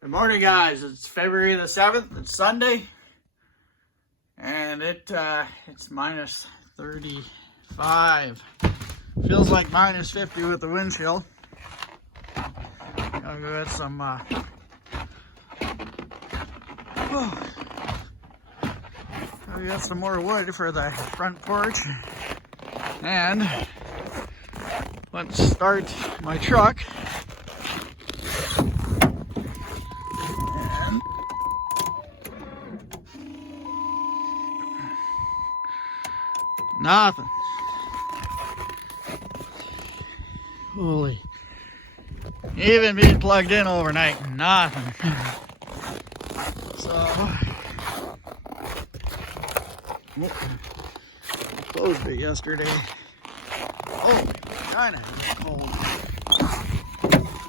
Good morning, guys. It's February the 7th. It's Sunday. And it's minus 35. Feels like minus 50 with the wind chill. Gotta go get some we got some more wood for the front porch. And let's start my truck. And nothing. Holy. Even being plugged in overnight, nothing. So, I closed it yesterday. Oh, kind of cold.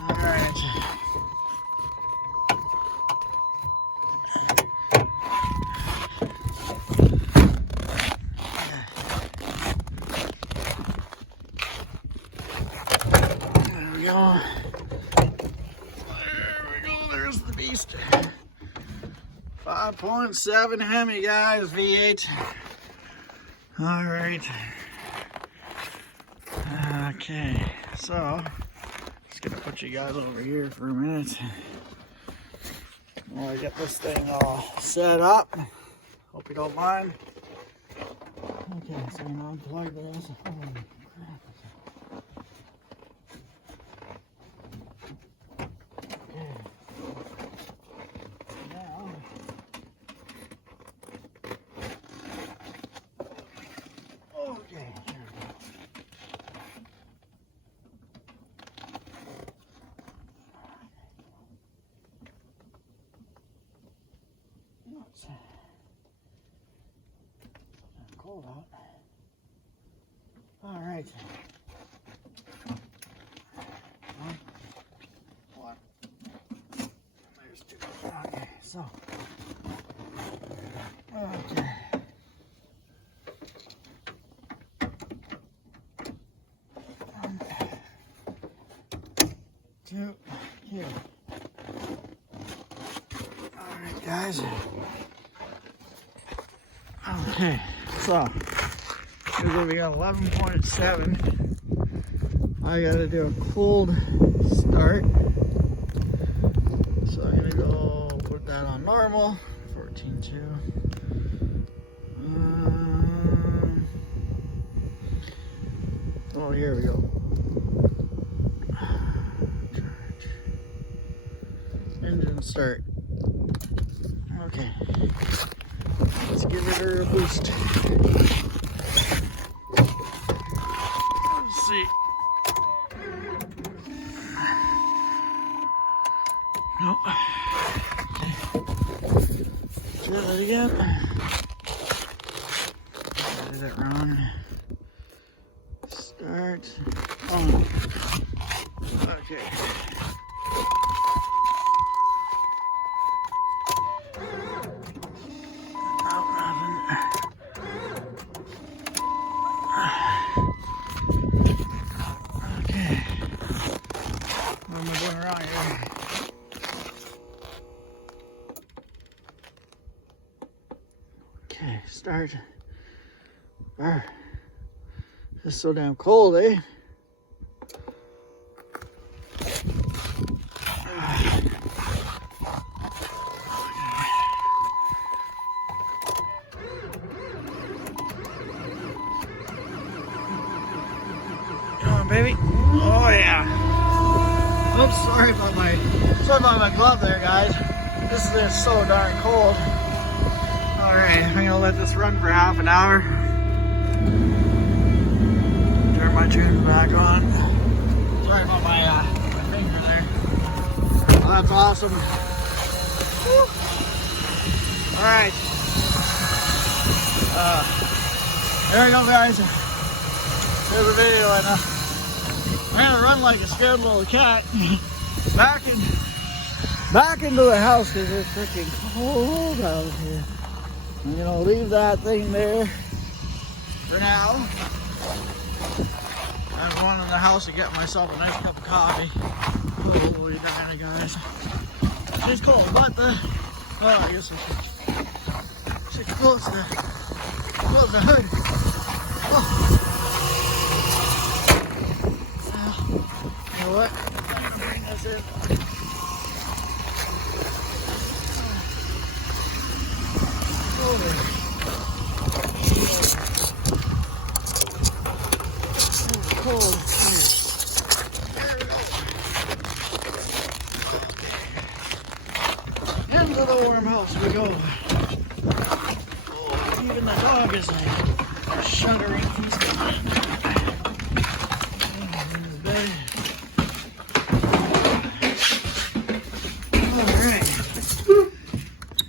All right. There we go. There's the beast. 5.7 Hemi, guys, V8. All right. Okay, so just gonna put you guys over here for a minute while I get this thing all set up. Hope you don't mind. Okay, so I'm gonna unplug this. Holy crap. Okay. Now, okay. It's cold out. All right. One. There's two. Okay, so. Okay. Two. Here. All right, guys. Okay, so we got 11.7. I gotta do a cold start. So I'm gonna go put that on normal. 14.2. Oh, here we go. Charge. Engine start. Okay. Let's give it a boost. Let's see. Nope. Okay. Try that again. I did it wrong. Start. On. Okay. What am I doing wrong here? Okay, start. Brr. It's so damn cold, eh? Come on, baby. Oh yeah. Oops, sorry about my glove there, guys. This is so darn cold. All right, I'm gonna let this run for half an hour. Turn my tunes back on. Sorry about my finger there. Well, that's awesome. Woo. All right. There we go, guys. There's a video, and I'm gonna run like a scared little cat back into the house because it's freaking cold out here. I'm gonna leave that thing there for now. I'm going in the house to get myself a nice cup of coffee. Holy Diana, guys. She's cold, but the, oh, I guess I should close the hood. Oh. You know what? I'm gonna bring this in. Cold. There we go. Into the warm house we go. Oh, even the dog is like shuddering. He's coming in. Alright.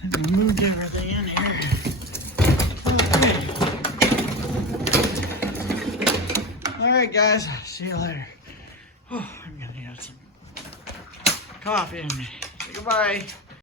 And we moved everything in here. Alright guys, see you later. Oh, I'm gonna get some coffee in me. Say goodbye.